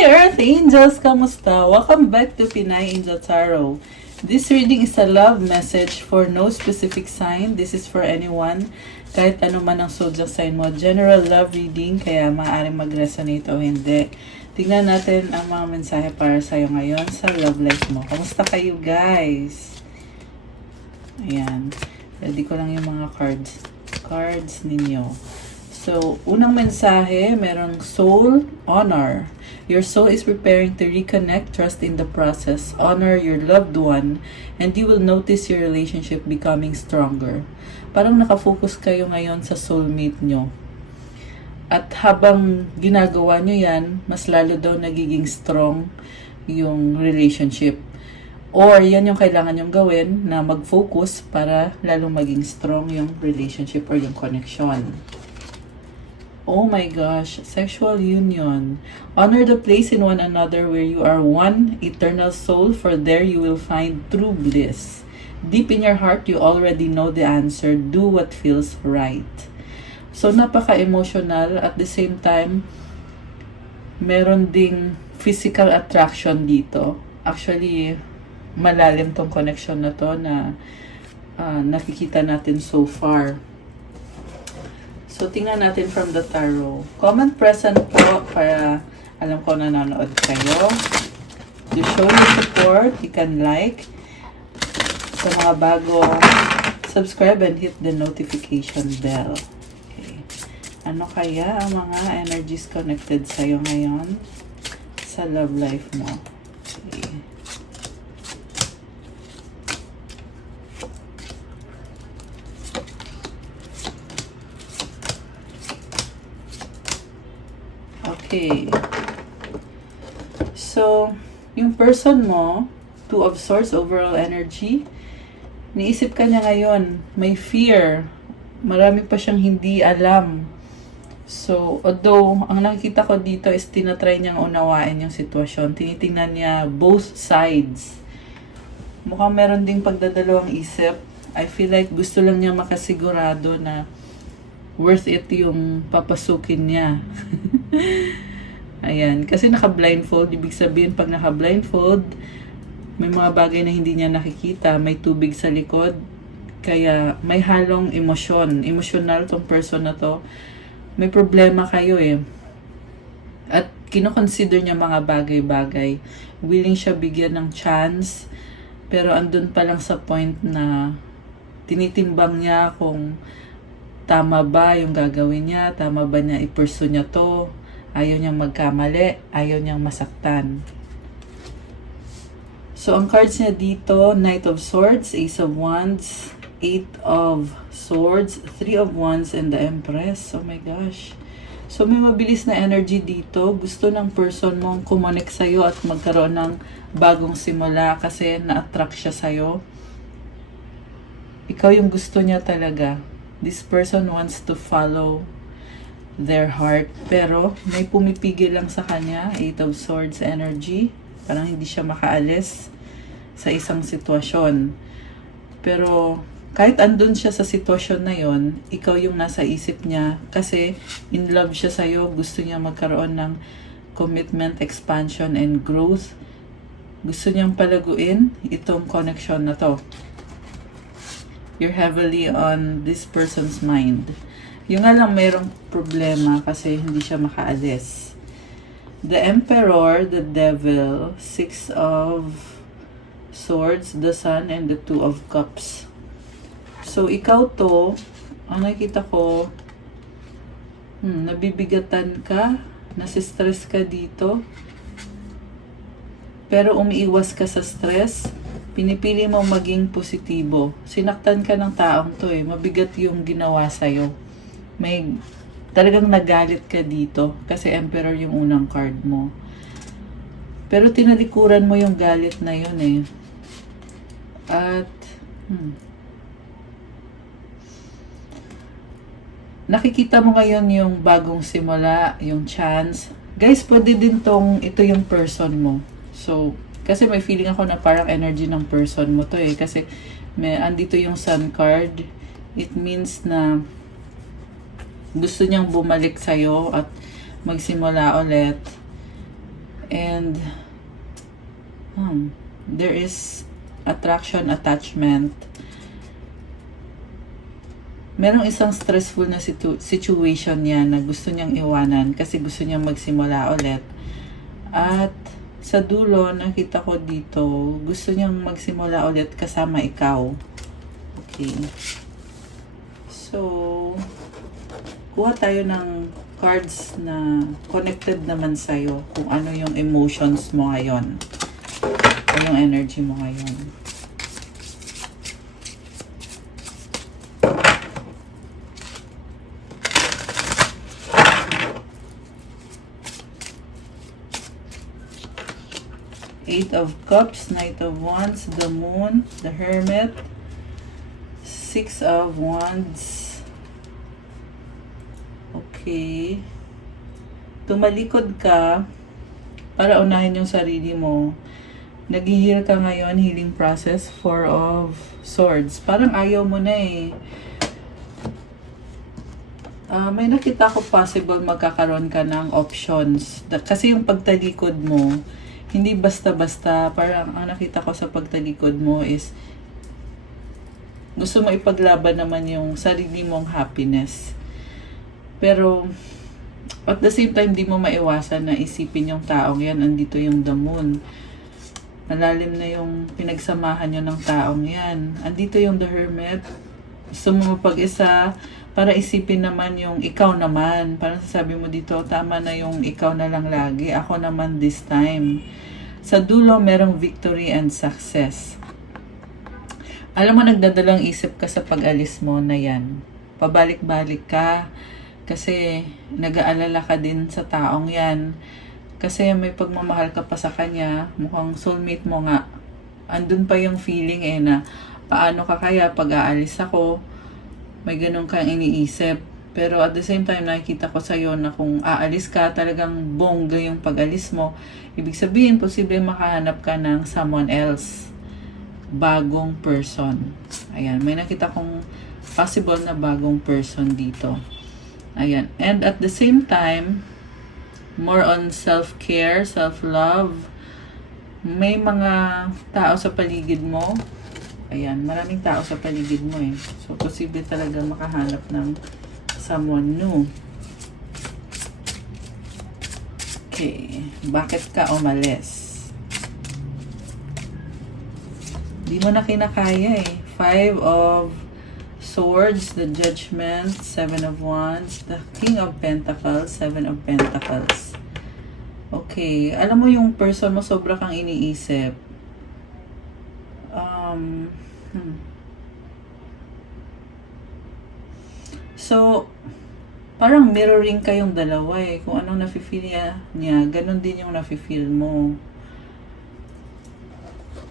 Hi Earth Angels! Kamusta? Welcome back to Pinay Angel Tarot. This reading is a love message for no specific sign. This is for anyone, kahit ano man ang zodiac sign mo. General love reading, kaya maaaring mag-resonate o hindi. Tingnan natin ang mga mensahe para sa'yo ngayon sa love life mo. Kamusta kayo guys? Ayan. Ready ko lang yung mga cards ninyo. So, unang mensahe, merong soul, honor. Your soul is preparing to reconnect, trust in the process, honor your loved one, and you will notice your relationship becoming stronger. Parang nakafocus kayo ngayon sa soulmate nyo. At habang ginagawa nyo yan, mas lalo daw nagiging strong yung relationship. Or yan yung kailangan nyong gawin na mag-focus para lalong maging strong yung relationship or yung connection. Oh my gosh, sexual union. Honor the place in one another where you are one eternal soul, for there you will find true bliss. Deep in your heart, you already know the answer. Do what feels right. So, napaka-emotional. At the same time, meron ding physical attraction dito. Actually, malalim tong connection na to na nakikita natin so far. So, tingnan natin from the tarot. Comment present po para alam ko nanonood kayo. To show your support, you can like. Sa mga bago, subscribe and hit the notification bell. Okay. Ano kaya ang mga energies connected sa'yo ngayon sa love life mo? Okay. Okay. So, yung person mo, Two of Swords, overall energy, niisip ka niya ngayon, may fear. Marami pa siyang hindi alam. So, although, ang nakikita ko dito is tinatry niyang unawain yung sitwasyon. Tinitingnan niya both sides. Mukhang meron ding pagdadalawang isip. I feel like gusto lang niya makasigurado na worth it yung papasukin niya. Ayan. Kasi naka-blindfold. Ibig sabihin, pag naka-blindfold, may mga bagay na hindi niya nakikita. May tubig sa likod. Kaya may halong emosyon. Emotional tong person na to. May problema kayo eh. At kinoconsider niya mga bagay-bagay. Willing siya bigyan ng chance. Pero andun pa lang sa point na tinitimbang niya kung tama ba yung gagawin niya, tama ba niya i-pursue niya to, ayaw niyang magkamali, ayaw niyang masaktan. So, ang cards niya dito, Knight of Swords, Ace of Wands, Eight of Swords, Three of Wands, and the Empress. Oh my gosh. So, may mabilis na energy dito. Gusto ng person mong kumonek sa'yo at magkaroon ng bagong simula kasi na-attract siya sa'yo. Ikaw yung gusto niya talaga. This person wants to follow their heart. Pero, may pumipigil lang sa kanya. Eight of Swords energy. Parang hindi siya makaalis sa isang sitwasyon. Pero, kahit andun siya sa sitwasyon na yon, ikaw yung nasa isip niya. Kasi, in love siya sa'yo. Gusto niya magkaroon ng commitment, expansion, and growth. Gusto niyang palaguin itong connection na to. You're heavily on this person's mind. Yung nga lang mayroong problema kasi hindi siya makaalis. The Emperor, the Devil, Six of Swords, the Sun, and the Two of Cups. So, ikaw to, ang nakita ko, nabibigatan ka, nasistress ka dito, pero umiiwas ka sa stress. Pinipili mo maging positibo. Sinaktan ka ng taong to eh. Mabigat yung ginawa sa'yo. May talagang nagalit ka dito kasi Emperor yung unang card mo. Pero tinalikuran mo yung galit na yun eh. At nakikita mo ngayon yung bagong simula, yung chance. Guys, pwede din ito yung person mo. So, kasi may feeling ako na parang energy ng person mo to eh. Kasi andito yung Sun card. It means na gusto niyang bumalik sa'yo at magsimula ulit. And there is attraction, attachment. Merong isang stressful na situation yan na gusto niyang iwanan kasi gusto niyang magsimula ulit. At sa dulo, nakita ko dito, gusto niyang magsimula ulit kasama ikaw. Okay. So, kuha tayo ng cards na connected naman sa'yo kung ano yung emotions mo ngayon. Anong energy mo ngayon. Eight of Cups, Knight of Wands, the Moon, the Hermit, Six of Wands. Okay. Tumalikod ka para unahin yung sarili mo. Nag-heal ka ngayon, healing process, Four of Swords. Parang ayaw mo na eh. May nakita ko possible magkakaroon ka ng options. Kasi yung pagtalikod mo, hindi basta-basta. Parang ang nakita ko sa pagtalikod mo is gusto mo ipaglaban naman yung sarili mong happiness. Pero at the same time, di mo maiwasan na isipin yung taong yan. Andito yung the Moon. Malalim na yung pinagsamahan nyo ng taong yan. Andito yung the Hermit. Gusto mo mapag-isa para isipin naman yung ikaw naman. Parang sasabi mo dito, tama na yung ikaw na lang lagi. Ako naman this time. Sa dulo, merong victory and success. Alam mo, nagdadalang isip ka sa pag-alis mo na yan. Pabalik-balik ka. Kasi nag-aalala ka din sa taong yan. Kasi may pagmamahal ka pa sa kanya. Mukhang soulmate mo nga. Andun pa yung feeling eh na paano ka kaya pag aalis ako. May ganun kang iniisip. Pero at the same time, nakikita ko sa'yo na kung aalis ka, talagang bongga yung pag-alis mo. Ibig sabihin, posible makahanap ka ng someone else. Bagong person. Ayan, may nakita kong possible na bagong person dito. Ayan. And at the same time, more on self-care, self-love. May mga tao sa paligid mo. Ayan, maraming tao sa paligid mo eh. So, posible talaga makahanap ng someone new. Okay. Bakit ka umalis? Di mo na kinakaya eh. Five of Swords, the Judgment, Seven of Wands, the King of Pentacles, Seven of Pentacles. Okay. Alam mo yung person mo, sobra kang iniisip. So, parang mirroring kayong dalawa eh. Kung anong nafe-feel niya, ganun din yung nafe-feel mo.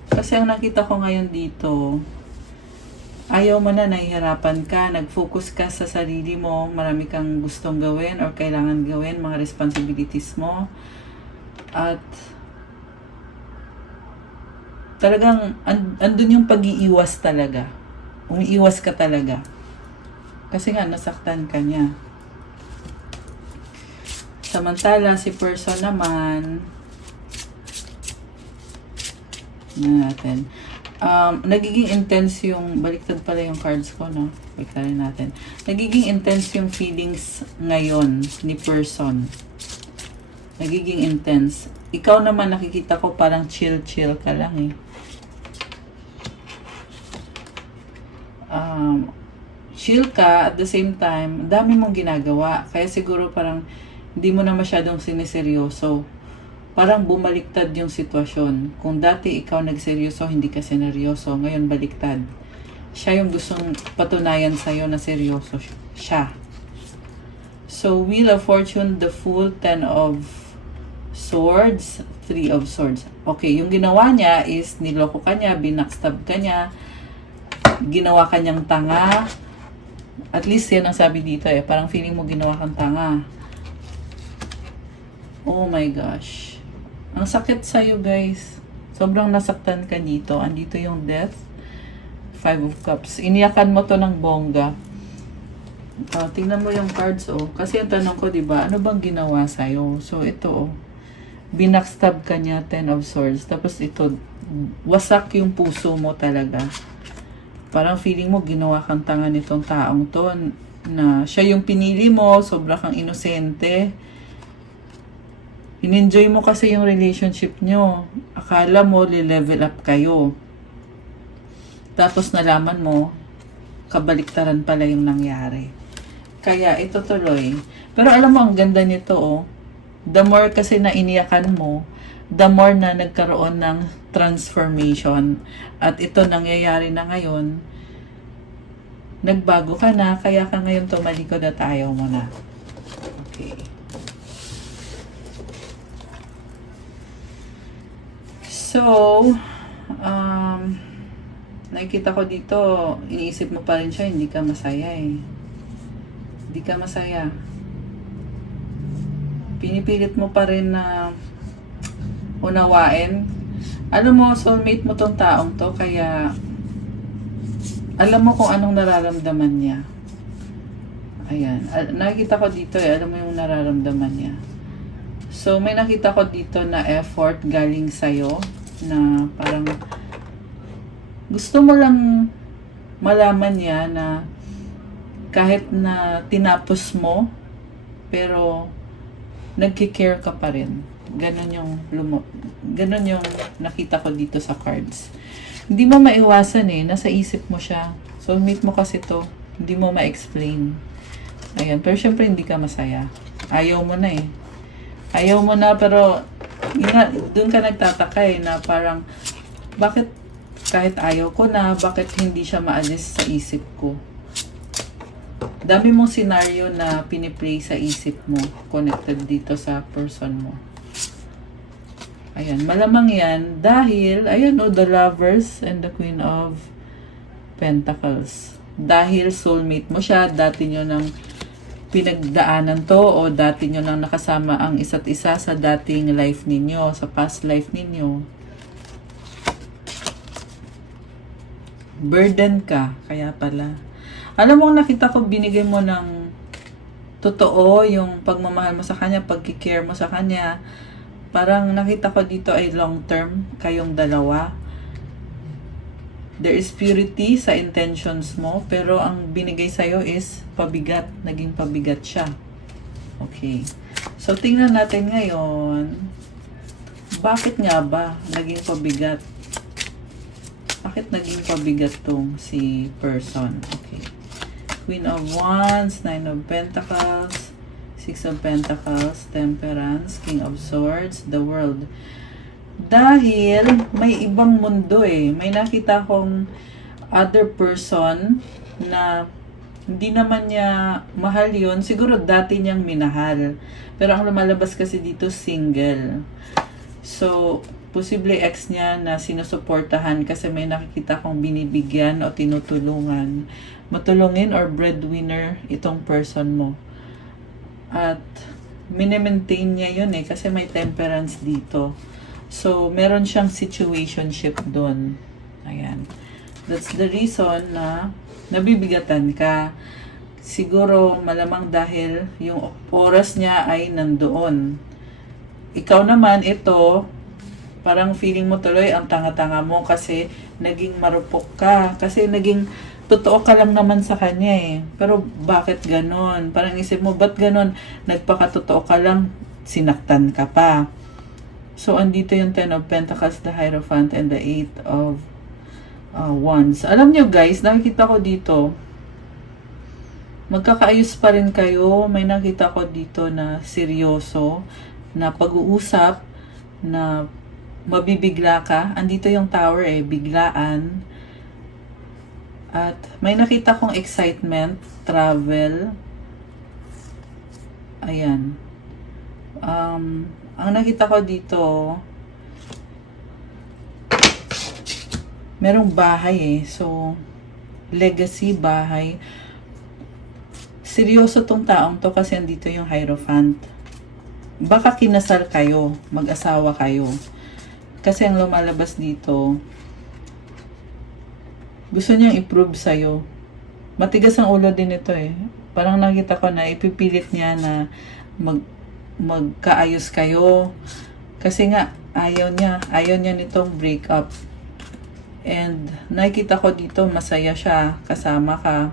Kasi ang nakita ko ngayon dito, ayaw mo na, nahihirapan ka, nag-focus ka sa sarili mo, marami kang gustong gawin or kailangan gawin, mga responsibilities mo. At talagang andun yung pag-iiwas talaga. Umiiwas ka talaga. Kasi nga, nasaktan ka niya. Samantala, si person naman, natin. Nagiging intense yung, baliktad pala yung cards ko, no? Baliktarin natin. Nagiging intense yung feelings ngayon ni person. Nagiging intense. Ikaw naman, nakikita ko parang chill-chill ka lang eh. Chill ka, at the same time, dami mong ginagawa. Kaya siguro parang hindi mo na masyadong siniseryoso. Parang bumaliktad yung sitwasyon. Kung dati ikaw nagseryoso, hindi ka sineryoso. Ngayon baliktad. Siya yung gustong patunayan sa'yo na seryoso siya. So, Wheel of Fortune, the Fool, Ten of Swords, Three of Swords. Okay, yung ginawa niya is niloko ka niya, binackstab ka niya, ginawa ka niyang tanga. At least yan ang sabi dito eh. Parang feeling mo ginawa kang tanga. Oh my gosh. Ang sakit sa'yo guys. Sobrang nasaktan ka dito. Andito yung Death. Five of Cups. Iniyakan mo to ng bongga. Tingnan mo yung cards oh. Kasi yung tanong ko, diba, ano bang ginawa sa'yo? So ito oh. binackstab ka niya, 10 of Swords. Tapos ito, wasak yung puso mo talaga. Parang feeling mo, ginawa kang tanga nitong taong to, na siya yung pinili mo, sobra kang inosente. In-enjoy mo kasi yung relationship nyo. Akala mo, li-level up kayo. Tapos nalaman mo, kabaliktaran pala yung nangyari. Kaya ito tuloy. Pero alam mo, ang ganda nito, oh. The more kasi na iniyakan mo, the more na nagkaroon ng transformation. At ito nangyayari na ngayon, nagbago ka na, kaya ka ngayon tumalikod at ayaw mo na. Okay. So, nakikita ko dito, iniisip mo pa rin siya, hindi ka masaya eh. Hindi ka masaya. Pinipilit mo pa rin na unawain. Alam mo, soulmate mo tong taong to, kaya alam mo kung anong nararamdaman niya. Ayan. Nakikita ko dito eh, alam mo yung nararamdaman niya. So, may nakita ko dito na effort galing sa'yo, na parang gusto mo lang malaman niya na kahit na tinapos mo, pero nagki-care ka pa rin. Ganon yung nakita ko dito sa cards. Hindi mo maiwasan eh, nasa isip mo siya. Soulmate mo kasi to, hindi mo ma-explain. Ayan, pero syempre hindi ka masaya. Ayaw mo na eh. Ayaw mo na, pero doon ka nagtataka eh, na parang, bakit kahit ayaw ko na, bakit hindi siya maalis sa isip ko? Dami mong scenario na piniplay sa isip mo, connected dito sa person mo. Ayan, malamang yan, dahil, ayan o, the Lovers and the Queen of Pentacles. Dahil soulmate mo siya, dati nyo nang pinagdaanan to, o dati nyo nang nakasama ang isa't isa sa dating life ninyo, sa past life ninyo. Burden ka, kaya pala. Alam mo, nakita ko, binigay mo ng totoo yung pagmamahal mo sa kanya, pagkikare mo sa kanya. Parang nakita ko dito ay long term, kayong dalawa. There is purity sa intentions mo, pero ang binigay sa'yo is pabigat. Naging pabigat siya. Okay. So, tingnan natin ngayon, bakit nga ba naging pabigat? Bakit naging pabigat tong si person? Okay. Queen of Wands, Nine of Pentacles, Six of Pentacles, Temperance, King of Swords, the World. Dahil may ibang mundo eh. May nakita kong other person na hindi naman niya mahal yon. Siguro dati niyang minahal. Pero ang lumalabas kasi dito, single. So, posible ex niya na sinusuportahan kasi may nakikita kong binibigyan o tinutulungan. Matulungin or breadwinner itong person mo. At mini-maintain niya yun eh kasi may temperance dito. So, meron siyang situationship doon. Ayan. That's the reason na nabibigatan ka. Siguro malamang dahil yung oras niya ay nandoon. Ikaw naman, ito, parang feeling mo tuloy ang tanga-tanga mo kasi naging marupok ka. Kasi naging totoo ka lang naman sa kanya eh. Pero bakit ganon? Parang isip mo, ba't ganon? Nagpakatotoo ka lang, sinaktan ka pa. So, andito yung 10 of Pentacles, the Hierophant, and the 8 of Wands. Alam nyo guys, nakikita ko dito, magkakaayos pa rin kayo. May nakita ko dito na seryoso, na pag-uusap, na mabibigla ka. Andito yung Tower eh, biglaan. At may nakita kong excitement, travel. Ayan. Ang nakita ko dito, merong bahay eh. So, legacy, bahay. Seryoso tong taong to kasi andito yung Hierophant. Baka kinasal kayo, mag-asawa kayo. Kasi ang lumalabas dito, gusto niyang i-prove sa'yo. Matigas ang ulo din ito eh. Parang nakita ko na ipipilit niya na magkaayos kayo. Kasi nga, ayaw niya nitong breakup. And nakikita ko dito, masaya siya, kasama ka.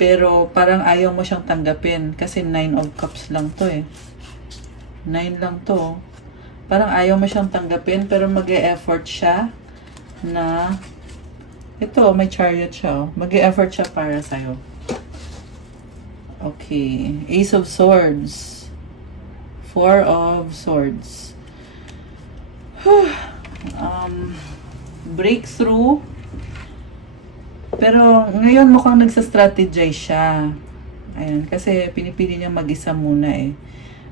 Pero parang ayaw mo siyang tanggapin kasi 9 of cups lang to eh. 9 lang to. Parang ayaw mo siyang tanggapin pero mag-e-effort siya na ito, may chariot siya. Oh. Mag-e-effort siya para sa'yo. Okay. Ace of Swords. 4 of Swords. Breakthrough. Pero ngayon mukhang nagsa-strategize siya. Ayan, kasi pinipili niya mag-isa muna eh.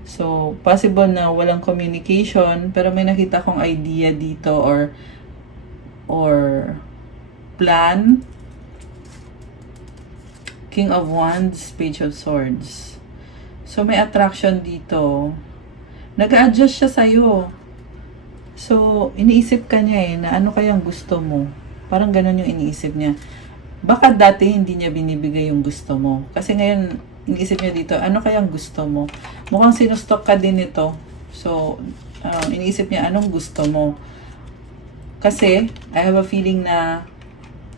So, possible na walang communication, pero may nakita kong idea dito or plan. King of Wands, Page of Swords. So, may attraction dito. Nag-a-adjust siya sa'yo. So, iniisip ka niya eh, na ano kayang gusto mo. Parang ganun yung iniisip niya. Baka dati hindi niya binibigay yung gusto mo. Kasi ngayon, iniisip niya dito, ano kayang gusto mo? Mukhang sinustok ka din ito. So, iniisip niya, anong gusto mo? Kasi, I have a feeling na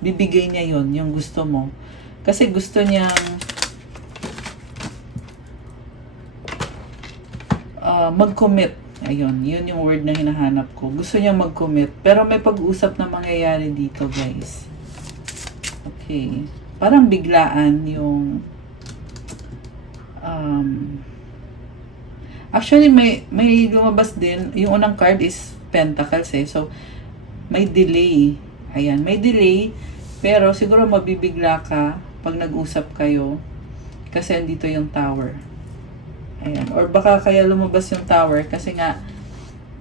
bibigay niya yon yung gusto mo. Kasi gusto niyang mag-commit. Ayun, yun yung word na hinahanap ko. Gusto niya mag-commit. Pero may pag-usap na mangyayari dito, guys. Okay. Parang biglaan yung actually may lumabas din. Yung unang card is Pentacles eh. So, may delay. Ayan, may delay. Pero siguro mabibigla ka pag nag-usap kayo. Kasi andito yung Tower. Ayan. Or baka kaya lumabas yung Tower kasi nga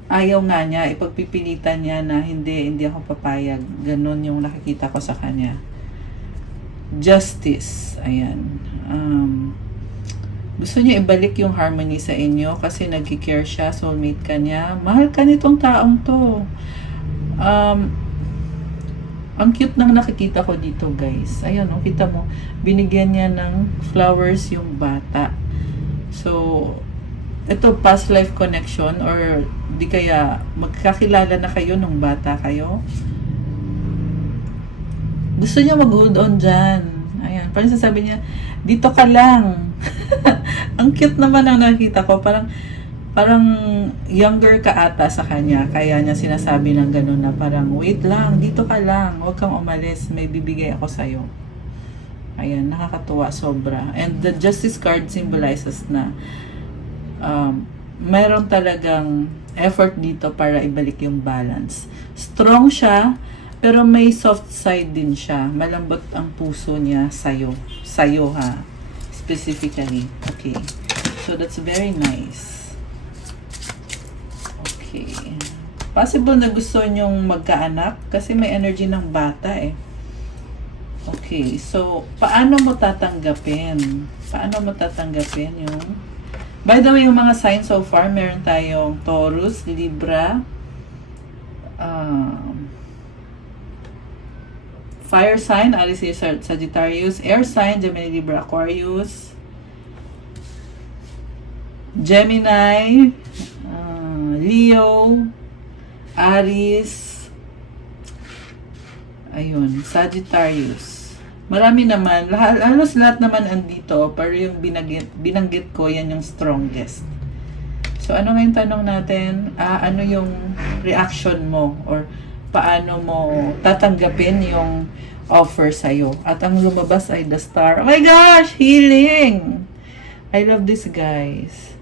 ayaw nga niya, ipagpipilitan niya na hindi ako papayag. Ganon yung nakikita ko sa kanya. Justice. Ayan. Gusto niya ibalik yung harmony sa inyo kasi nagki-care siya, soulmate ka niya. Mahal ka nitong taong to. Ang cute nang nakikita ko dito, guys. Ayan, kita mo, binigyan niya ng flowers yung bata. So, ito past life connection or di kaya magkakilala na kayo nung bata kayo. Gusto niya mag-hold on dyan. Ayan, parang sasabi niya, dito ka lang. Ang cute naman ang nakita ko. Parang younger ka ata sa kanya. Kaya niya sinasabi ng gano'n na parang, wait lang, dito ka lang. Huwag kang umalis. May bibigay ako sa'yo. Ayan, nakakatuwa sobra. And the Justice card symbolizes na mayroon talagang effort dito para ibalik yung balance. Strong siya, pero may soft side din siya. Malambot ang puso niya sa'yo. Sa'yo ha. Specifically. Okay. So, that's very nice. Okay. Possible na gusto nyong magkaanak kasi may energy ng bata eh. Okay. So, paano mo tatanggapin? Paano mo tatanggapin yung... By the way, yung mga signs so far, meron tayong Taurus, Libra, fire sign, Alice Sagittarius, air sign, Gemini, Libra, Aquarius, Gemini, Leo, Aries, ayun, Sagittarius. Marami naman, halos lahat naman andito, pero yung binanggit ko, yan yung strongest. So, ano nga yung tanong natin? Ano yung reaction mo? Or paano mo tatanggapin yung offer sa'yo? At ang lumabas ay the Star. Oh my gosh! Healing! I love this, guys.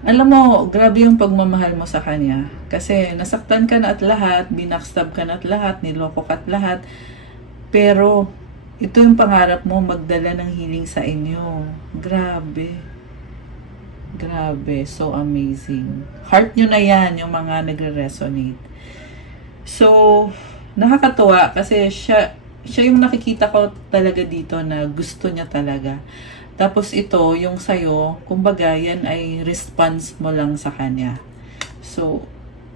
Alam mo, grabe yung pagmamahal mo sa kanya. Kasi nasaktan ka na at lahat, binackstab ka na at lahat, niloko ka at lahat. Pero, ito yung pangarap mo, magdala ng healing sa inyo. Grabe. Grabe. So amazing. Heart nyo na yan, yung mga nagre-resonate. So, nakakatuwa kasi siya yung nakikita ko talaga dito na gusto niya talaga. Tapos ito, yung sa'yo, kumbaga, yan ay response mo lang sa kanya. So,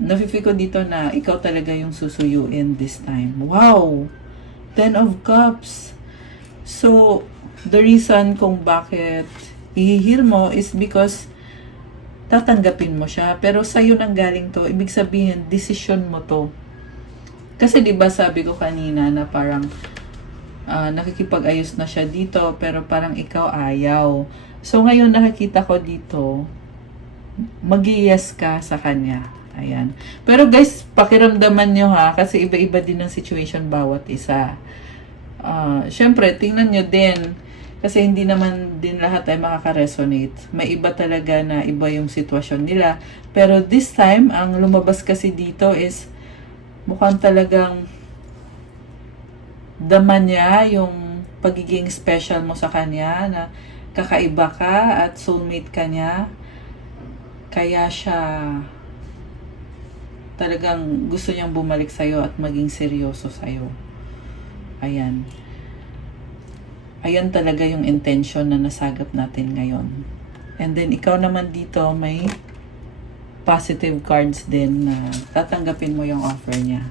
nafe-feel ko dito na ikaw talaga yung susuyuin this time. Wow! 10 of Cups. So, the reason kung bakit i-heal mo is because tatanggapin mo siya. Pero sa'yo nang galing to, ibig sabihin, desisyon mo to. Kasi 'di ba sabi ko kanina na parang nakikipag-ayos na siya dito pero parang ikaw ayaw. So ngayon nakikita ko dito, mag-yes ka sa kanya. Ayan. Pero guys, pakiramdaman nyo ha, kasi iba-iba din ang situation bawat isa. Syempre, tingnan nyo din, kasi hindi naman din lahat ay makaka-resonate. May iba talaga na iba yung sitwasyon nila. Pero this time, ang lumabas kasi dito is mukhang talagang dama niya yung pagiging special mo sa kanya, na kakaiba ka at soulmate ka niya. Kaya siya talagang gusto niyang bumalik sa'yo at maging seryoso sa'yo. Ayan. Ayan talaga yung intention na nasagap natin ngayon. And then, ikaw naman dito, may positive cards din na tatanggapin mo yung offer niya.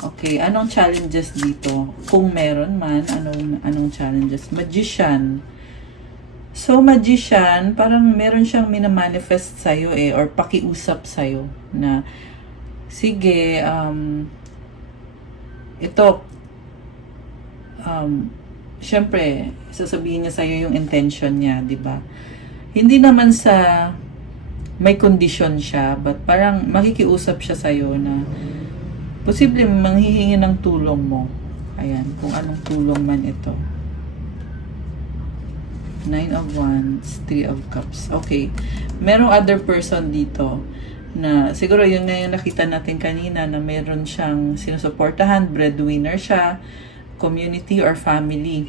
Okay, anong challenges dito? Kung meron man, anong challenges? Magician. So, magician, parang meron siyang minamanifest sa'yo or pakiusap sa'yo na, sige, ito, syempre, sasabihin niya sa'yo yung intention niya, di ba? Hindi naman sa may condition siya, but parang makikiusap siya sa'yo na posible manghihingi ng tulong mo. Ayan, kung anong tulong man ito. 9 of Wands, 3 of Cups. Okay. Merong other person dito na siguro yun nga yung nakita natin kanina na meron siyang sinusuportahan, breadwinner siya, community or family.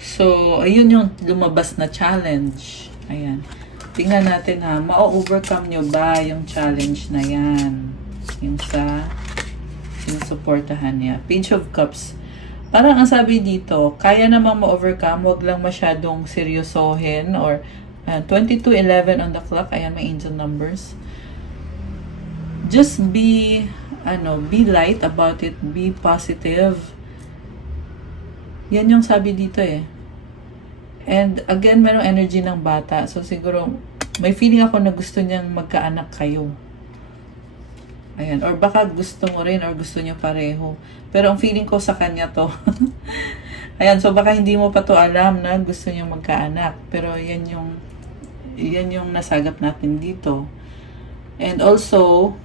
So, ayun yung lumabas na challenge. Ayan. Tingnan natin ha, ma-overcome nyo ba yung challenge na yan? Yung sa sinusuportahan niya. Page of Cups. Parang ang sabi dito, kaya namang ma-overcome, wag lang masyadong seryosohin or 22:11 on the clock. Ayan, may angel numbers. Just be light about it, be positive. Yan yung sabi dito And again, merong energy ng bata. So siguro, may feeling ako na gusto niyang magkaanak kayo. Ayan. Or baka gusto mo rin or gusto niyo pareho. Pero ang feeling ko sa kanya to. Ayan. So baka hindi mo pa to alam na gusto niyo magkaanak. Pero yan yung nasagap natin dito. And also,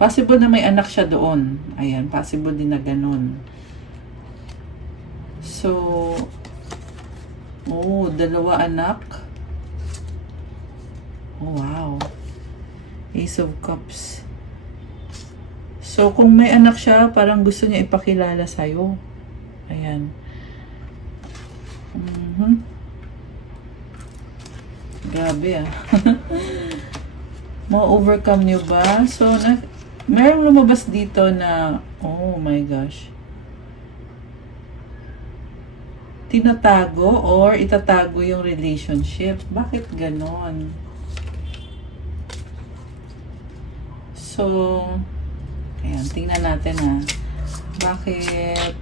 possible na may anak siya doon. Ayan. Possible din na ganun. So, dalawa anak. Oh, wow. Ace of Cups. So, kung may anak siya, parang gusto niya ipakilala sa'yo. Ayan. Grabe Ma-overcome niyo ba? So, merong lumabas dito na, oh my gosh. Tinatago or itatago yung relationship. Bakit ganon? So, ayan, tingnan natin Bakit?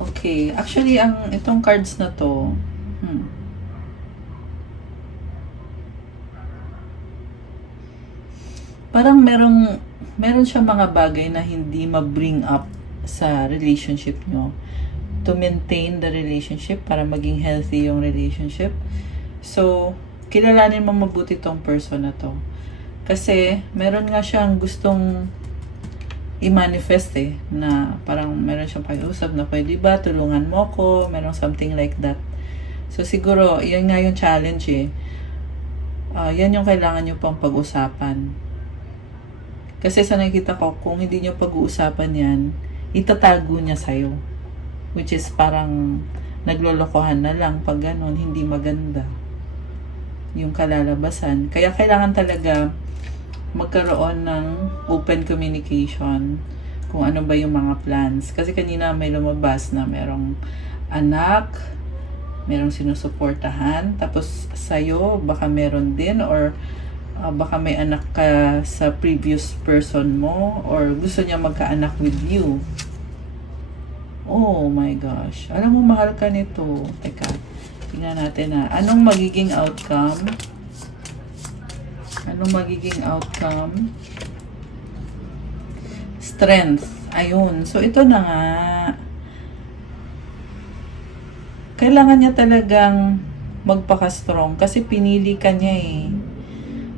Okay, actually, itong cards na to, parang meron siyang mga bagay na hindi ma-bring up sa relationship nyo. To maintain the relationship, para maging healthy yung relationship. So, kilalanin mo mabuti tong person na to. Kasi, meron nga siyang gustong i-manifest na parang meron siyang pag-uusap na pwede ba, tulungan mo ko, meron something like that. So, siguro, yan nga yung challenge yan yung kailangan nyo pang pag-usapan. Kasi sa nakikita ko, kung hindi nyo pag-uusapan yan, itatago niya sa'yo. Which is parang naglolokohan na lang pag ganun, hindi maganda yung kalalabasan. Kaya kailangan talaga magkaroon ng open communication kung ano ba yung mga plans. Kasi kanina may lumabas na merong anak, merong sinusuportahan, tapos sa'yo baka meron din or baka may anak ka sa previous person mo or gusto niya magkaanak with you. Oh my gosh. Alam mo, mahal ka nito. Teka, tingnan natin na. Anong magiging outcome? Anong magiging outcome? Strength. Ayun. So, ito na nga. Kailangan niya talagang magpaka-strong kasi pinili ka niya eh.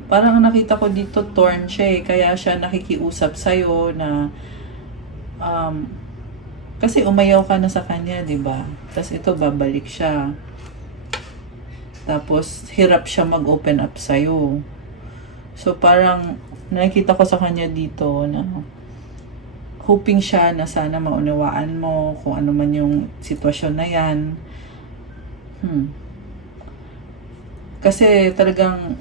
Parang nakita ko dito torn siya eh. Kaya siya nakikiusap sa'yo na kasi umayaw ka na sa kanya, di ba? Tapos ito, babalik siya. Tapos, hirap siya mag-open up sa'yo. So, parang nakikita ko sa kanya dito na hoping siya na sana maunawaan mo kung ano man yung sitwasyon na yan. Kasi talagang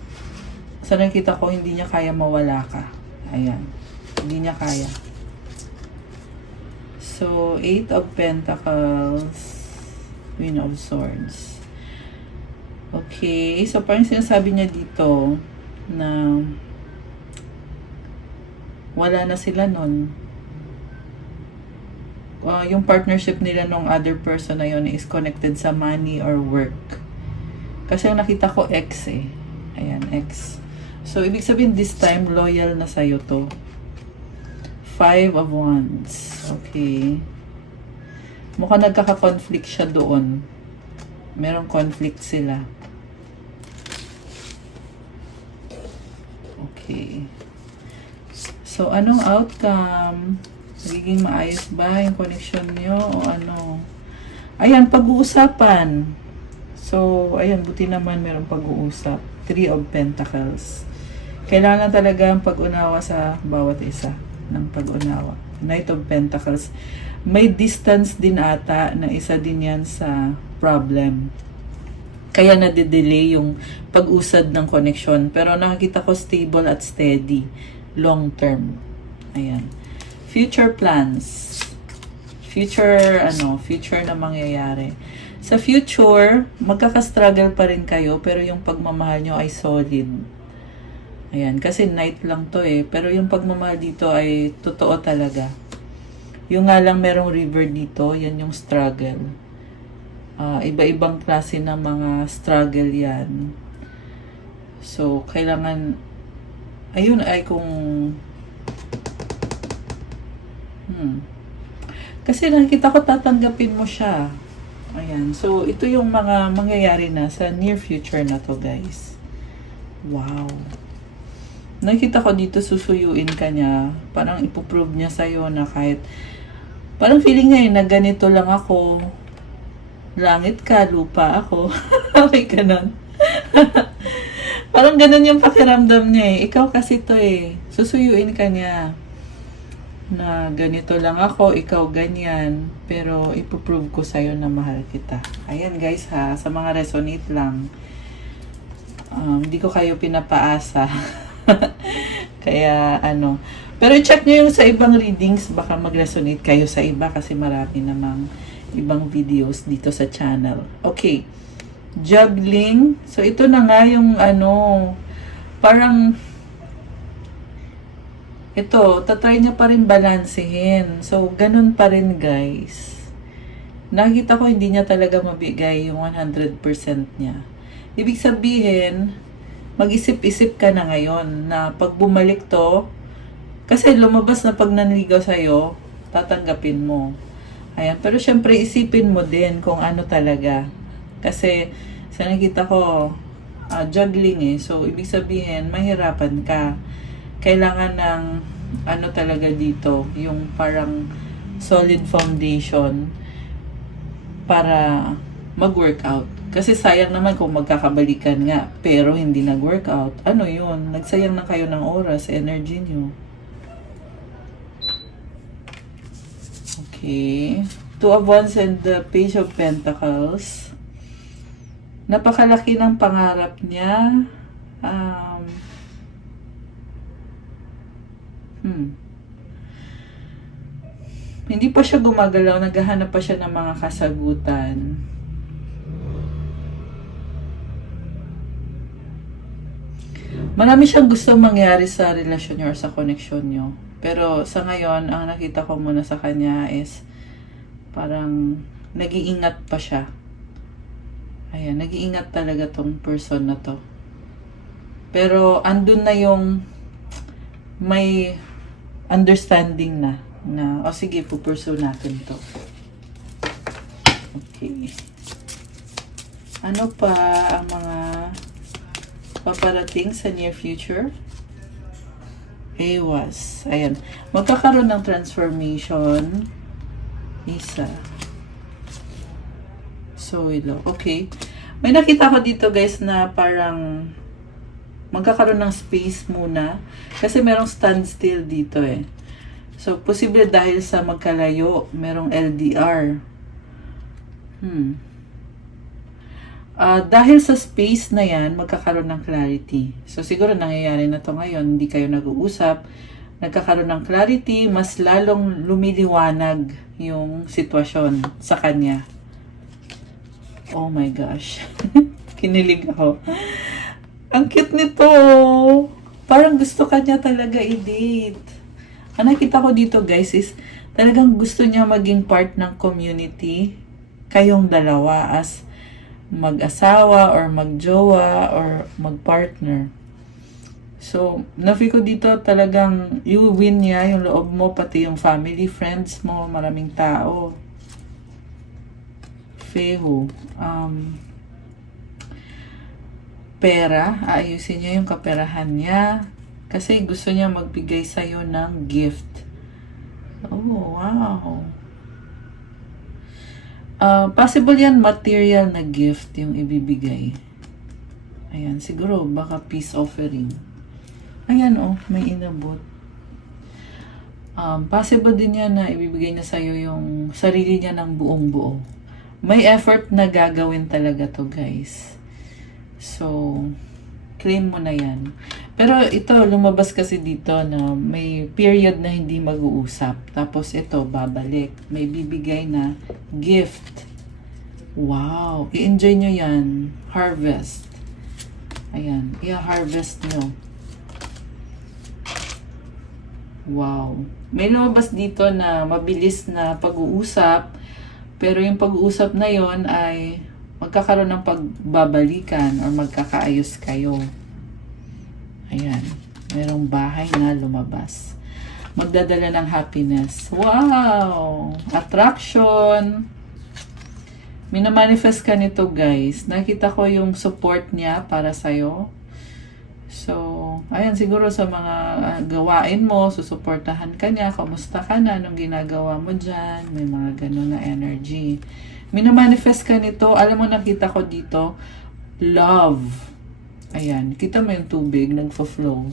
sa nakita ko, hindi niya kaya mawala ka. Ayan. Hindi niya kaya. So, 8 of Pentacles, Queen of Swords. Okay. So, parang sinasabi niya dito na wala na sila nun. Yung partnership nila nung other person na yun is connected sa money or work. Kasi yung nakita ko ex eh. Ayan, ex. So, ibig sabihin this time, loyal na sa'yo to. 5 of Wands. Okay. Mukhang nagkaka-conflict siya doon. Merong conflict sila. Okay. So, anong outcome? Magiging maayos ba yung connection nyo o ano? Ayan, pag-uusapan. So, ayan, buti naman merong pag-uusap. 3 of Pentacles. Kailangan talaga ang pag-unawa sa bawat isa ng pag-unawa. Knight of Pentacles. May distance din ata na isa din yan sa problem. Kaya nade-delay yung pag-usad ng connection. Pero nakikita ko stable at steady. Long term. Ayan. Future plans. Future na mangyayari. Sa future, magkaka-struggle pa rin kayo, pero yung pagmamahal nyo ay solid. Ayan, kasi night lang to eh. Pero yung pagmamahal dito ay totoo talaga. Yung nga lang merong river dito, yan yung struggle. Iba-ibang klase ng mga struggle yan. So, kailangan, ayun ay kung kasi nakikita ko tatanggapin mo siya. Ayan. So, ito yung mga mangyayari na sa near future na to, guys. Wow. Nakikita ko dito susuyuin ka niya. Parang ipoprove niya sa'yo na kahit parang feeling niya na ganito lang ako. Langit ka, lupa ako. Okay ka nun. Parang ganun yung pakiramdam niya eh. Ikaw kasi to eh. Susuyuin ka niya na ganito lang ako, ikaw ganyan, pero ipoprove ko sa'yo na mahal kita. Ayan guys ha, sa mga resonate lang. Hindi ko kayo pinapaasa. Kaya pero check nyo yung sa ibang readings, baka mag-resonate kayo sa iba kasi marami namang ibang videos dito sa channel. Okay. Juggling. So ito na nga yung parang ito, tatry niya pa rin balansehin. So, ganun pa rin guys. Nakita ko hindi niya talaga mabigay yung 100% niya. Ibig sabihin, mag-isip-isip ka na ngayon na pag bumalik to, kasi lumabas na pag nanligaw sa'yo, tatanggapin mo. Ayan. Pero syempre, isipin mo din kung ano talaga. Kasi, sa nakita ko, juggling eh. So, ibig sabihin, mahirapan ka. Kailangan ng talaga dito, yung parang solid foundation para mag-workout. Kasi sayang naman kung magkakabalikan nga, pero hindi nag-workout. Ano yun? Nagsayang na kayo ng oras, energy nyo. Okay. Two of Wands and the Page of Pentacles. Napakalaki ng pangarap niya. Hindi pa siya gumagalaw, naghahanap pa siya ng mga kasagutan. Marami siyang gusto mangyari sa relasyon niyo or sa connection niyo. Pero sa ngayon, ang nakita ko muna sa kanya is Parang nag-iingat pa siya. Ayan, nag-iingat talaga tong person na to. Pero andun na yung may understanding na sige, pupursue natin to. Okay. Ano pa ang mga paparating sa near future? AWAS. Ayan. Magkakaroon ng transformation. Isa. Sowilo. Okay. May nakita ko dito guys na parang magkakaroon ng space muna. Kasi merong standstill dito eh. So, posible dahil sa magkalayo, merong LDR. Dahil sa space na yan, magkakaroon ng clarity. So, siguro nangyayari na to ngayon, hindi kayo nag-uusap. Nagkakaroon ng clarity, mas lalong lumiliwanag yung sitwasyon sa kanya. Oh my gosh. Kinilig ako. Ang cute nito. Parang gusto kanya talaga i-date. Ang nakita ko dito guys is talagang gusto niya maging part ng community. Kayong dalawa as mag-asawa or mag-jowa or mag-partner. So, na-feel ko dito talagang you win niya yung loob mo, pati yung family, friends mo, maraming tao. Fehu. Pera, aayusin niya yung kaperahan niya. Kasi gusto niya magbigay sa'yo ng gift. Oh, wow. Possible yan material na gift yung ibibigay. Ayan, siguro baka peace offering. Ayan oh, may inabot. Possible din yan na ibibigay niya sa'yo yung sarili niya ng buong buo. May effort na gagawin talaga to guys. So, claim mo na yan. Pero ito, lumabas kasi dito na may period na hindi mag-uusap. Tapos ito, babalik. May bibigay na gift. Wow! I-enjoy nyo yan. Harvest. Ayan. I-harvest nyo. Wow. May lumabas dito na mabilis na pag-uusap. Pero yung pag-uusap na yon ay magkakaroon ng pagbabalikan or magkakaayos kayo. Ayan. Merong bahay na lumabas. Magdadala ng happiness. Wow! Attraction! Minamanifest ka nito guys. Nakita ko yung support niya para sa'yo. So, ayan, siguro sa mga gawain mo, susuportahan ka niya, kamusta ka na, anong ginagawa mo dyan, may mga ganun na energy. Minamanifest ka nito, alam mo, nakita ko dito, love. Ayan, kita mo yung tubig, nagfo-flow.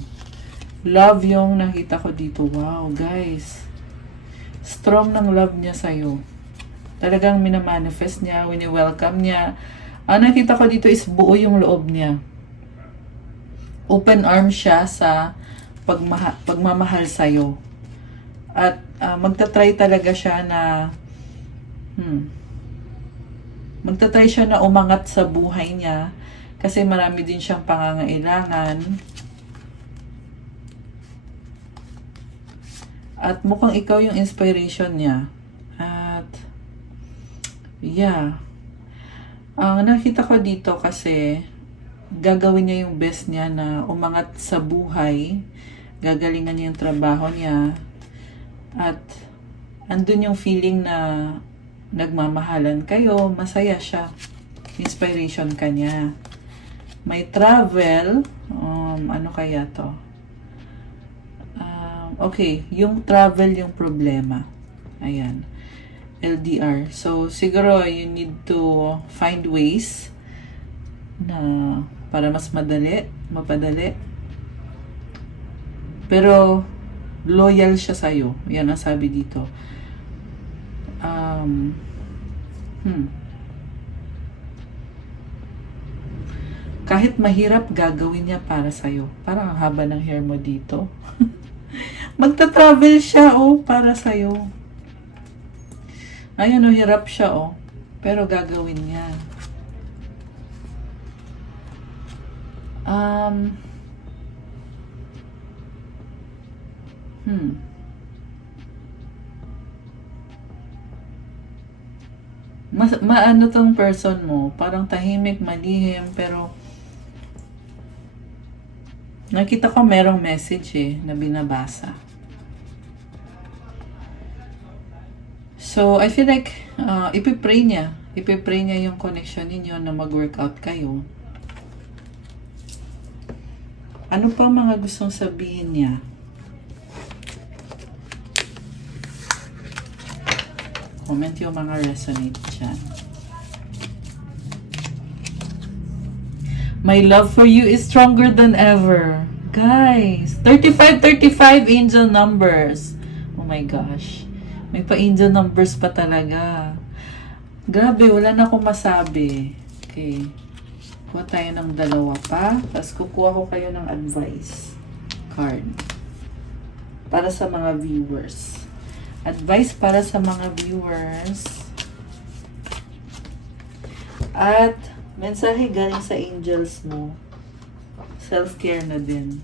Love yung nakita ko dito. Wow, guys. Strong ng love niya sa'yo. Talagang minamanifest niya, wini-welcome niya. Ang nakita ko dito is buo yung loob niya. Open arms siya sa pagmamahal sa'yo. At magta-try talaga siya na magta-try siya na umangat sa buhay niya kasi marami din siyang pangangailangan. At mukhang ikaw yung inspiration niya. At yeah. Ang nakita ko dito kasi gagawin niya yung best niya na umangat sa buhay. Gagalingan niya yung trabaho niya. At andun yung feeling na nagmamahalan kayo, masaya siya. Inspiration ka niya. May travel. Ano kaya to? Okay, yung travel yung problema. Ayan. LDR. So, siguro you need to find ways na para mas mapadali. Pero, loyal siya sa'yo. Yan ang sabi dito. Kahit mahirap, gagawin niya para sa'yo. Parang ang haba ng hair mo dito. Magta-travel siya, para sa'yo. Ayan, hirap siya, pero gagawin niya. Maano tong person mo, parang tahimik, malihim, pero nakita ko merong message na binabasa. So, I feel like ipipray niya. Ipipray niya yung connection ninyo na mag-workout kayo. Ano pa mga gustong sabihin niya? Comment yung mga resonate dyan. My love for you is stronger than ever. Guys, 35 angel numbers. Oh my gosh. May pa-angel numbers pa talaga. Grabe, wala na akong masabi. Okay. Kuha tayo ng dalawa pa. Tapos kukuha ko kayo ng advice card. Para sa mga viewers. Advice para sa mga viewers. At mensahe galing sa angels mo. Self-care na din.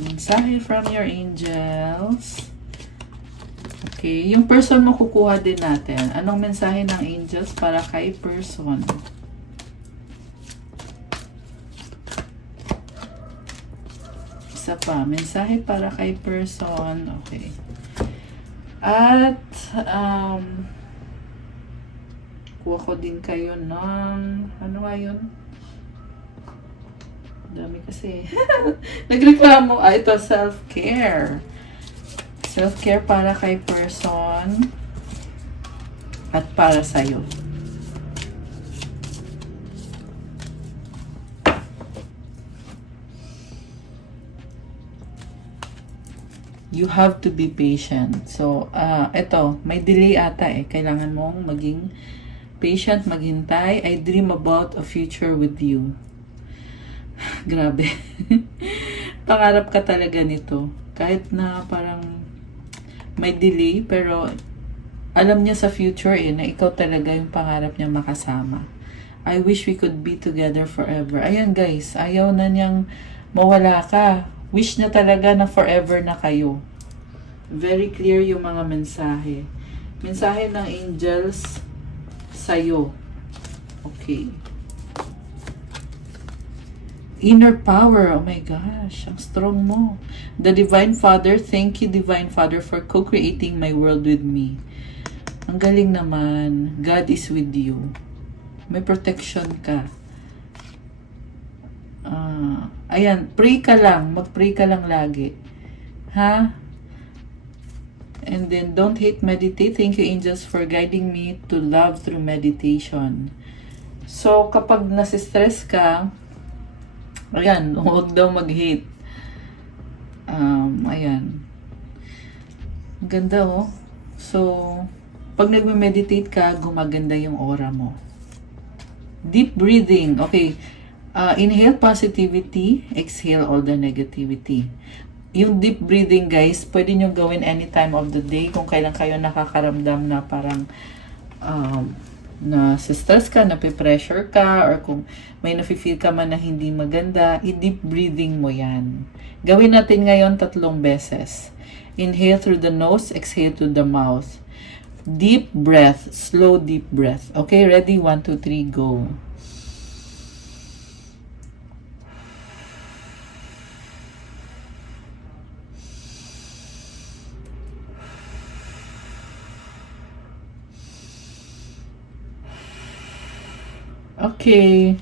Mensahe from your angels. Okay, yung person mo kukuha din natin. Anong mensahe ng angels para kay person? Isa pa, mensahe para kay person. Okay. At, kuha ko din kayo ng, ano nga yun? Dami kasi. Nagreklamo. Ito, self-care. Self-care para kay person at para sa'yo. You have to be patient. So, ito, may delay ata Kailangan mong maging patient, maghintay. I dream about a future with you. Grabe. Pangarap ka talaga nito. Kahit na parang may delay, pero alam niya sa future na ikaw talaga yung pangarap niya makasama. I wish we could be together forever. Ayan guys, ayaw na niyang mawala ka. Wish niya talaga na forever na kayo. Very clear yung mga mensahe. Mensahe ng angels sa'yo. Okay. Inner power. Oh my gosh. Ang strong mo. The Divine Father. Thank you, Divine Father, for co-creating my world with me. Ang galing naman. God is with you. May protection ka. Ayan. Pray ka lang. Mag-pray ka lang lagi. Ha? And then, don't hate, meditate. Thank you, angels, for guiding me to love through meditation. So, kapag nasistress ka, ayan, huwag daw mag-hate. Ayan. Ganda So, pag nagme-meditate ka, gumaganda yung aura mo. Deep breathing. Okay. Inhale positivity, exhale all the negativity. Yung deep breathing, guys, pwede nyo gawin any time of the day kung kailan kayo nakakaramdam na parang na stress ka, nape-pressure ka, or kung may nafe-feel ka man na hindi maganda, i-deep breathing mo yan. Gawin natin ngayon 3 beses. Inhale through the nose, exhale through the mouth. Deep breath, slow deep breath. Okay, ready? 1, 2, 3, go. Okay.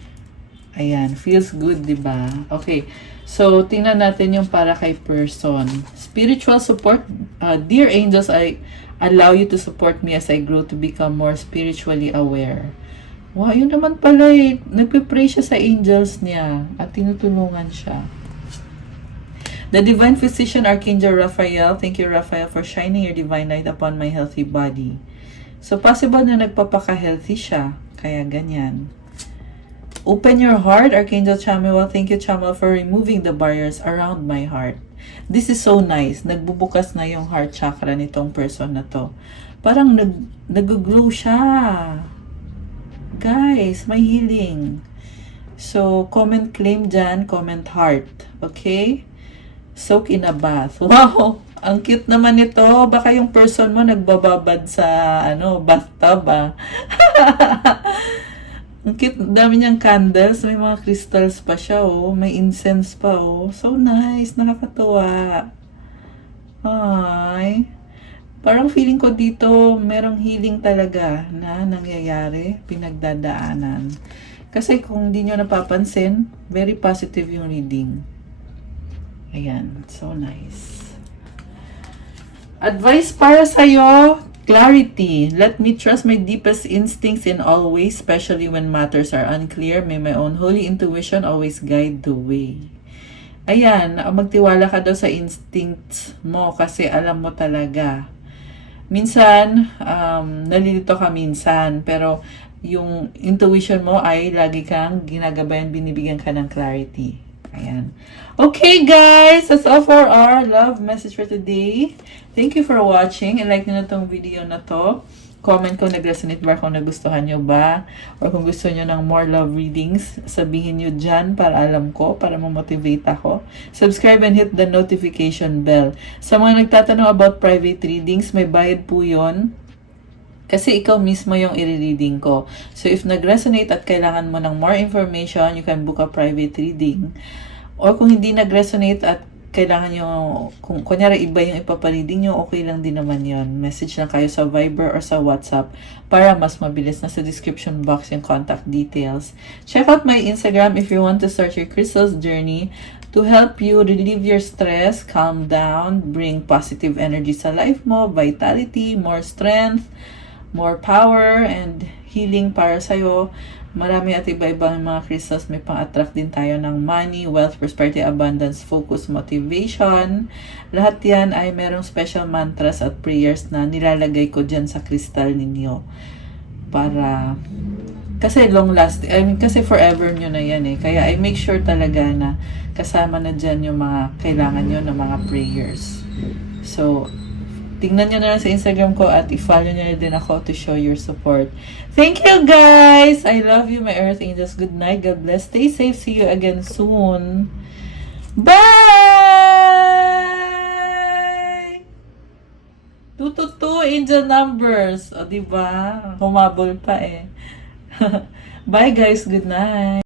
Ayan, feels good, diba? Okay. So, tingnan natin yung para kay person. Spiritual support. Dear angels, I allow you to support me as I grow to become more spiritually aware. Wow, yun naman pala Nagpe-pray siya sa angels niya at tinutulungan siya. The Divine Physician, Archangel Raphael. Thank you, Raphael, for shining your divine light upon my healthy body. So, possible na nagpapaka-healthy siya. Kaya ganyan. Open your heart, Archangel Chamuel. Thank you, Chamuel, for removing the barriers around my heart. This is so nice. Nagbubukas na yung heart chakra nitong person na to. Parang nag-glow siya. Guys, may healing. So, comment claim dyan, comment heart. Okay? Soak in a bath. Wow! Ang cute naman nito. Baka yung person mo nagbababad sa bathtub ah. Ang cute, dami niyang candles, may mga crystals pa siya oh, may incense pa oh. So nice, nakakatuwa. Ay. Parang feeling ko dito merong healing talaga na nangyayari, pinagdadaanan. Kasi kung di nyo napapansin, very positive yung reading. Ayan, so nice. Advice para sa'yo, clarity. Let me trust my deepest instincts in all ways, especially when matters are unclear. May my own holy intuition always guide the way. Ayan, magtiwala ka daw sa instincts mo kasi alam mo talaga. Minsan, nalilito ka minsan, pero yung intuition mo ay lagi kang ginagabayan, binibigyan ka ng clarity. Ayan. Okay guys, that's all for our love message for today. Thank you for watching. I like nyo na tong video na to. Comment kung nag-resonate ba, kung nagustuhan nyo ba, or kung gusto nyo ng more love readings, sabihin nyo dyan para alam ko, para ma-motivate ako. Subscribe and hit the notification bell. Sa mga nagtatanong about private readings, may bayad po yon. Kasi ikaw mismo yung i-reading ko. So if nag-resonate at kailangan mo ng more information, you can book a private reading. Or kung hindi nag-resonate at kailangan nyo, kung kunyari iba yung ipapareading nyo, okay lang din naman yon. Message lang kayo sa Viber or sa WhatsApp para mas mabilis. Na sa description box yung contact details. Check out my Instagram if you want to start your crystals journey to help you relieve your stress, calm down, bring positive energy sa life mo, vitality, more strength, more power, and healing para sa'yo. Marami at iba-ibang mga crystals. May pang-attract din tayo ng money, wealth, prosperity, abundance, focus, motivation. Lahat yan ay merong special mantras at prayers na nilalagay ko dyan sa crystal ninyo. Para, kasi long lasting, kasi forever nyo na yan eh. Kaya I make sure talaga na kasama na dyan yung mga kailangan nyo na mga prayers. So, tingnan nyo na lang sa Instagram ko at i-follow nyo na din ako to show your support. Thank you guys! I love you, my Earth Angels. Good night. God bless. Stay safe. See you again soon. Bye! 222 angel numbers. O, diba? Humabol pa eh. Bye guys. Good night.